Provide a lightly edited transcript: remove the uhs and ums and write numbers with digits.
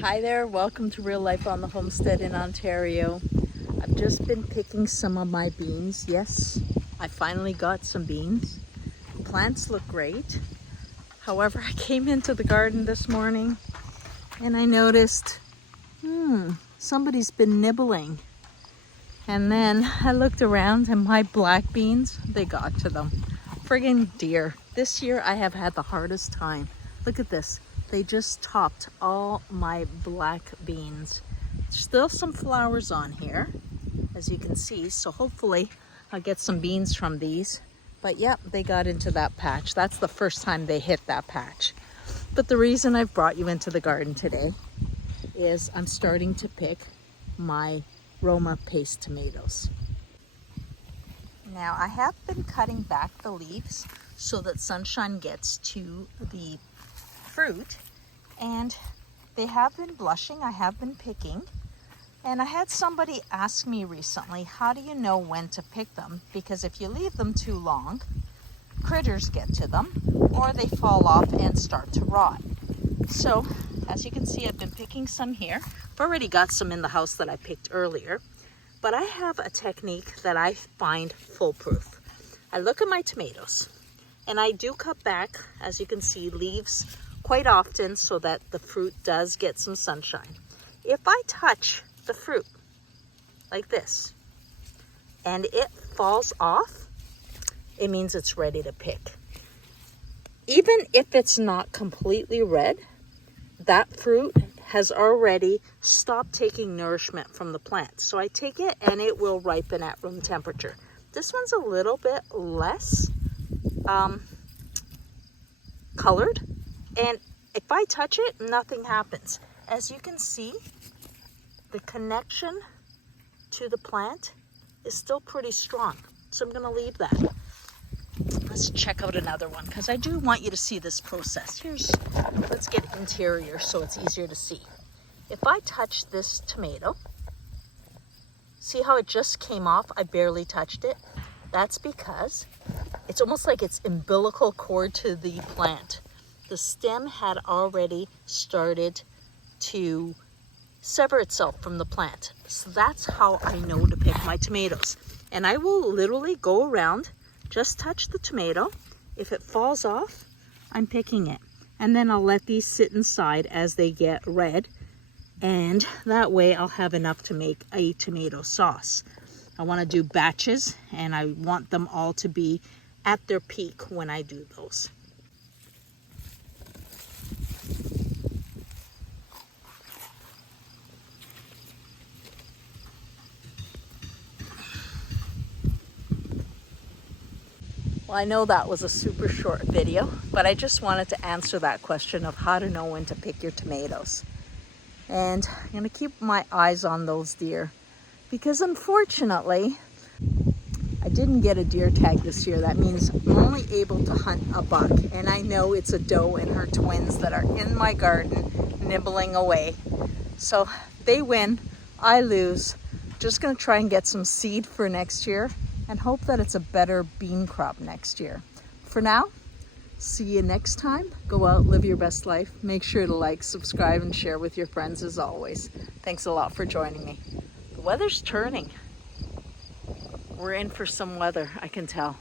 Hi there, welcome to Real Life on the Homestead in Ontario. I've just been picking some of my beans. Yes, I finally got some beans. The plants look great. However, I came into the garden this morning and I noticed, somebody's been nibbling. And then I looked around and my black beans, they got to them. Friggin' deer. This year I have had the hardest time. Look at this. They just topped all my black beans. Still some flowers on here, as you can see. So hopefully I'll get some beans from these. But yep, they got into that patch. That's the first time they hit that patch. But the reason I've brought you into the garden today is I'm starting to pick my Roma paste tomatoes. Now I have been cutting back the leaves so that sunshine gets to the fruit, and they have been blushing. I have been picking, and I had somebody ask me recently, how do you know when to pick them? Because if you leave them too long, critters get to them or they fall off and start to rot. So as you can see, I've been picking some here. I've already got some in the house that I picked earlier, but I have a technique that I find foolproof. I look at my tomatoes and I do cut back, as you can see, leaves quite often so that the fruit does get some sunshine. If I touch the fruit like this and it falls off, it means it's ready to pick. Even if it's not completely red, that fruit has already stopped taking nourishment from the plant. So I take it and it will ripen at room temperature. This one's a little bit less colored, and if I touch it, nothing happens. As you can see, the connection to the plant is still pretty strong. So I'm gonna leave that. Let's check out another one because I do want you to see this process. Let's get interior so it's easier to see. If I touch this tomato, see how it just came off? I barely touched it. That's because it's almost like it's umbilical cord to the plant. The stem had already started to sever itself from the plant. So that's how I know to pick my tomatoes. And I will literally go around, just touch the tomato. If it falls off, I'm picking it. And then I'll let these sit inside as they get red. And that way I'll have enough to make a tomato sauce. I want to do batches and I want them all to be at their peak when I do those. Well, I know that was a super short video, but I just wanted to answer that question of how to know when to pick your tomatoes. And I'm going to keep my eyes on those deer because unfortunately, I didn't get a deer tag this year. That means I'm only able to hunt a buck. And I know it's a doe and her twins that are in my garden nibbling away. So they win, I lose. Just going to try and get some seed for next year and hope that it's a better bean crop next year. For now, see you next time. Go out, live your best life. Make sure to like, subscribe, and share with your friends as always. Thanks a lot for joining me. The weather's turning. We're in for some weather, I can tell.